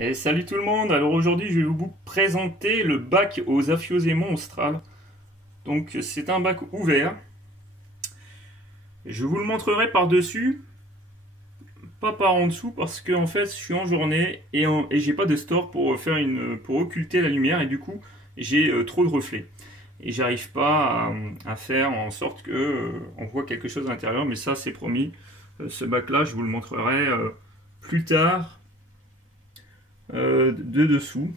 Et salut tout le monde, alors aujourd'hui je vais vous présenter le bac aux affiosémons australes. Donc c'est un bac ouvert. Je vous le montrerai par-dessus, pas par en dessous parce que en fait je suis en journée et j'ai pas de store pour occulter la lumière et du coup j'ai trop de reflets. Et j'arrive pas à faire en sorte que on voit quelque chose à l'intérieur, mais ça c'est promis. Ce bac là je vous le montrerai plus tard de dessous.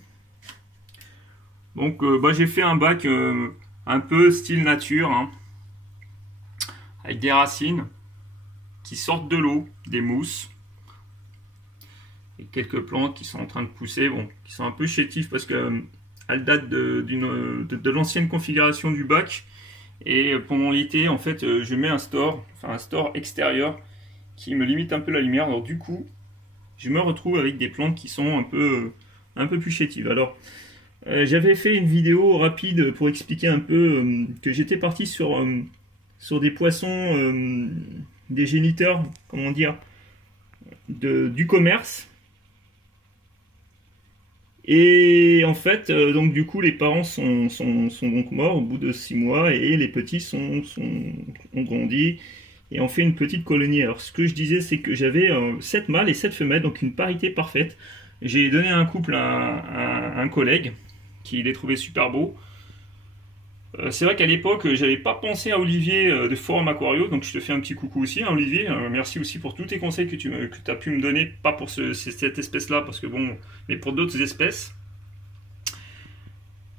Donc j'ai fait un bac un peu style nature, hein, avec des racines qui sortent de l'eau, des mousses, et quelques plantes qui sont en train de pousser, bon, qui sont un peu chétives parce que elles datent de l'ancienne configuration du bac. Et pendant l'été, en fait, je mets un store extérieur qui me limite un peu la lumière. Alors du coup, je me retrouve avec des plantes qui sont un peu plus chétives. Alors, j'avais fait une vidéo rapide pour expliquer un peu que j'étais parti sur des poissons, des géniteurs, comment dire, du commerce. Et en fait, donc du coup, les parents sont donc morts au bout de 6 mois et les petits ont grandi et ont fait une petite colonie. Alors ce que je disais, c'est que j'avais 7 mâles et 7 femelles, donc une parité parfaite. J'ai donné un couple à un collègue qui les trouvait super beaux. C'est vrai qu'à l'époque, j'avais pas pensé à Olivier de Forum Aquario, donc je te fais un petit coucou aussi, hein, Olivier. Merci aussi pour tous tes conseils que tu as pu me donner, pas pour cette espèce-là, parce que bon, mais pour d'autres espèces.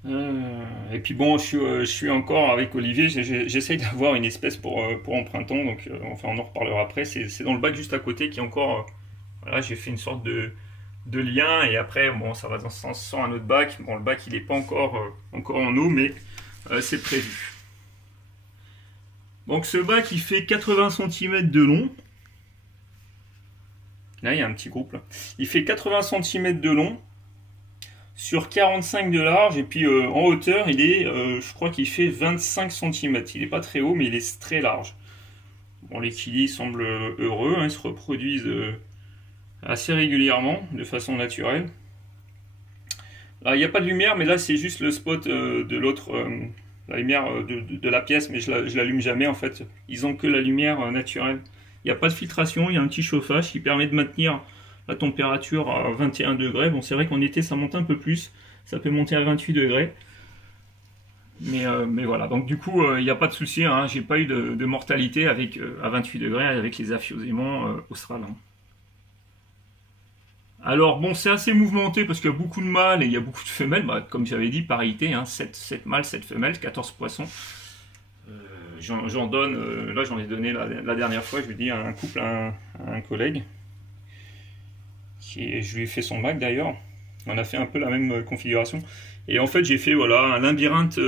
Et puis bon, je suis encore avec Olivier, j'essaye d'avoir une espèce pour en printemps, donc enfin on en reparlera après. C'est dans le bac juste à côté qui est encore, voilà, j'ai fait une sorte de lien, et après, bon, ça va dans ce sens sans un autre bac. Bon, le bac il est pas encore en eau, mais c'est prévu. Donc ce bac il fait 80 cm de long. Là il y a un petit groupe là. Il fait 80 cm de long sur 45 de large, et puis en hauteur il est, je crois qu'il fait 25 cm. Il n'est pas très haut mais il est très large. Bon, les kilis semblent heureux, hein, ils se reproduisent assez régulièrement de façon naturelle. Là il n'y a pas de lumière, mais là c'est juste le spot de l'autre, la lumière de la pièce, mais je l'allume jamais en fait. Ils ont que la lumière naturelle. Il n'y a pas de filtration, il y a un petit chauffage qui permet de maintenir la température à 21 degrés. Bon, c'est vrai qu'en été ça monte un peu plus, ça peut monter à 28 degrés. Mais voilà, donc du coup il n'y a pas de souci, hein. J'ai pas eu de mortalité à 28 degrés avec les affiosémons australes. Hein. Alors bon, c'est assez mouvementé parce qu'il y a beaucoup de mâles et il y a beaucoup de femelles. Bah, comme j'avais dit, parité, hein, 7 mâles, 7 femelles, 14 poissons. J'en donne, là j'en ai donné la dernière fois, je lui ai dit, à un couple, à un collègue. Je lui ai fait son bac d'ailleurs. On a fait un peu la même configuration. Et en fait, j'ai fait voilà, un labyrinthe,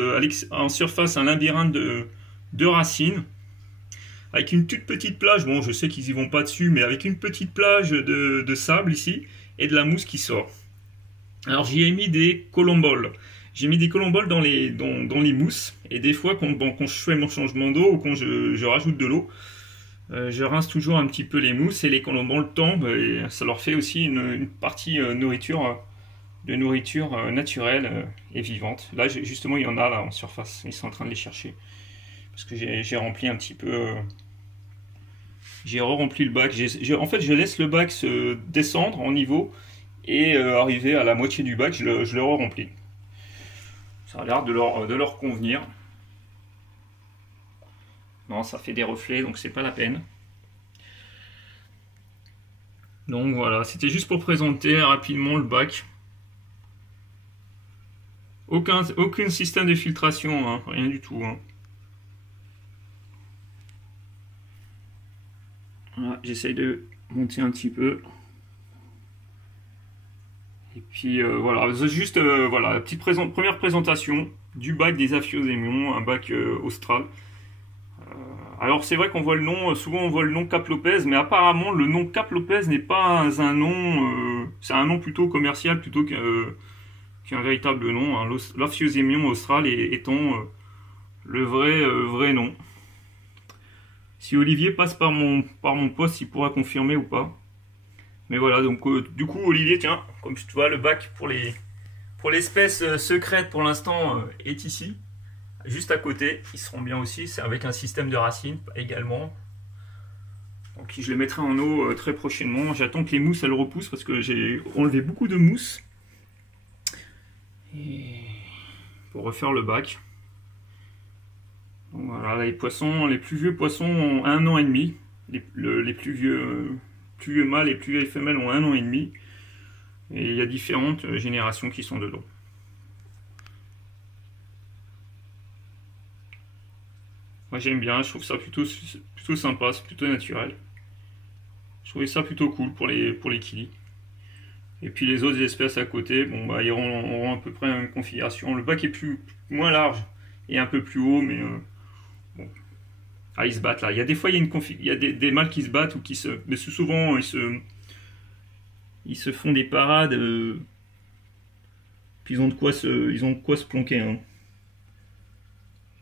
en surface, un labyrinthe de racines. Avec une toute petite plage, bon je sais qu'ils y vont pas dessus, mais avec une petite plage de sable ici, et de la mousse qui sort. Alors j'y ai mis des colomboles. J'ai mis des colomboles dans les mousses, et des fois quand je fais mon changement d'eau ou quand je rajoute de l'eau, je rince toujours un petit peu les mousses et les colomboles tombent, et ça leur fait aussi une partie nourriture naturelle et vivante. Là justement il y en a là en surface, ils sont en train de les chercher. Parce que j'ai rempli un petit peu... j'ai re-rempli le bac. En fait, je laisse le bac se descendre en niveau et arriver à la moitié du bac, je le re-remplis. Ça a l'air de leur convenir. Non, ça fait des reflets, donc c'est pas la peine. Donc voilà, c'était juste pour présenter rapidement le bac. Aucun système de filtration, hein, rien du tout. Hein. Voilà, j'essaye de monter un petit peu. Et puis voilà, c'est juste voilà, la petite première présentation du bac des affiosémons, un bac austral. Alors c'est vrai qu'on voit le nom, souvent on voit le nom Cap Lopez, mais apparemment le nom Cap Lopez n'est pas un nom, c'est un nom plutôt commercial plutôt qu'un véritable nom. Hein. L'aphiosémion austral étant le vrai nom. Si Olivier passe par mon poste, il pourra confirmer ou pas. Mais voilà, donc du coup, Olivier, tiens, comme tu vois, le bac pour l'espèce secrète pour l'instant est ici, juste à côté. Ils seront bien aussi, c'est avec un système de racines également. Donc je les mettrai en eau très prochainement. J'attends que les mousses elles repoussent parce que j'ai enlevé beaucoup de mousse. Et pour refaire le bac. Donc voilà, là, les plus vieux poissons ont 1 an et demi. Les plus vieux mâles et plus vieilles femelles ont 1 an et demi. Et il y a différentes générations qui sont dedans. Moi j'aime bien, je trouve ça plutôt sympa, c'est plutôt naturel. Je trouvais ça plutôt cool pour les kilis. Et puis les autres espèces à côté, bon bah ils auront à peu près la même configuration. Le bac est moins large et un peu plus haut, mais bon. Ah, ils se battent là. Il y a des fois il y a des mâles qui se battent ou mais souvent ils se font des parades. Puis ils ont de quoi se planquer. Hein.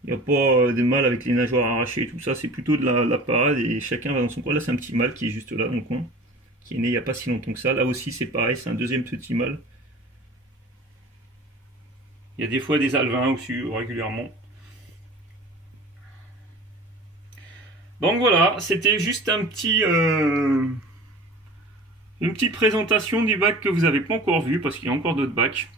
Il n'y a pas des mâles avec les nageoires arrachées et tout ça. C'est plutôt de la parade et chacun va dans son coin. Là c'est un petit mâle qui est juste là dans le coin, qui est né il n'y a pas si longtemps que ça. Là aussi c'est pareil, c'est un deuxième petit mâle. Il y a des fois des alevins aussi régulièrement. Donc voilà, c'était juste une petite présentation du bac que vous n'avez pas encore vu parce qu'il y a encore d'autres bacs.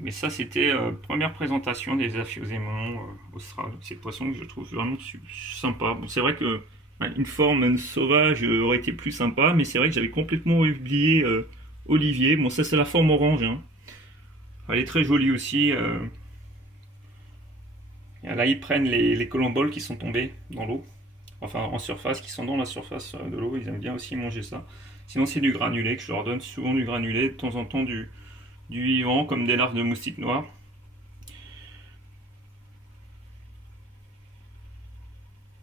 Mais ça c'était première présentation des Aphiosémons australes. C'est le poisson que je trouve vraiment sympa. Bon, c'est vrai que une forme sauvage aurait été plus sympa, mais c'est vrai que j'avais complètement oublié Olivier. Bon, ça c'est la forme orange. Hein. Elle est très jolie aussi. Là, ils prennent les colomboles qui sont tombés dans l'eau. Enfin, en surface, qui sont dans la surface de l'eau. Ils aiment bien aussi manger ça. Sinon, c'est du granulé, que je leur donne souvent du granulé. De temps en temps, du vivant, comme des larves de moustiques noirs.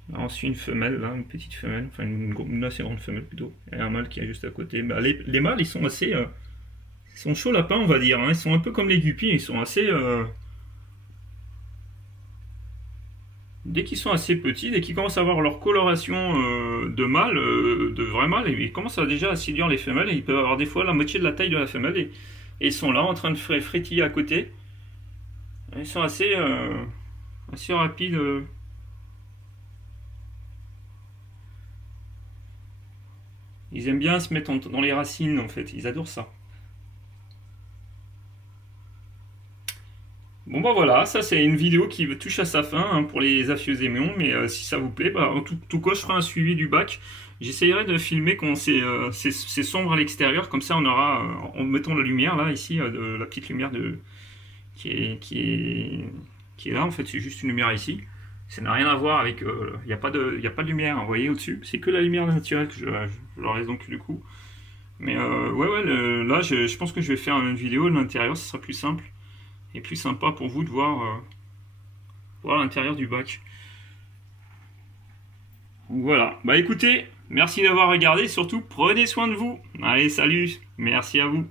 Là, on suit une femelle, là, une petite femelle. Enfin, une assez grande femelle plutôt. Et un mâle qui est juste à côté. Bah, les mâles, ils sont assez... ils sont chauds lapins, on va dire. Hein. Ils sont un peu comme les guppies. Ils sont assez... Dès qu'ils sont assez petits, dès qu'ils commencent à avoir leur coloration de mâle, de vrai mâle, ils commencent déjà à séduire les femelles et ils peuvent avoir des fois la moitié de la taille de la femelle et ils sont là en train de frétiller à côté. Ils sont assez rapides. Ils aiment bien se mettre dans les racines en fait, ils adorent ça. Bon bah voilà, ça c'est une vidéo qui touche à sa fin hein, pour les Aphiosémons, mais si ça vous plaît, bah, en tout cas je ferai un suivi du bac. J'essayerai de filmer quand c'est sombre à l'extérieur, comme ça on aura, en mettant la lumière là, ici, la petite lumière qui est là, en fait c'est juste une lumière ici. Ça n'a rien à voir avec, il n'y a pas de lumière, hein, vous voyez au-dessus, c'est que la lumière naturelle que je leur laisse donc du coup. Mais ouais, là je pense que je vais faire une vidéo de l'intérieur, ce sera plus simple. Et plus sympa pour vous de voir l'intérieur du bac. Voilà, bah écoutez, merci d'avoir regardé, surtout prenez soin de vous. Allez, salut, merci à vous.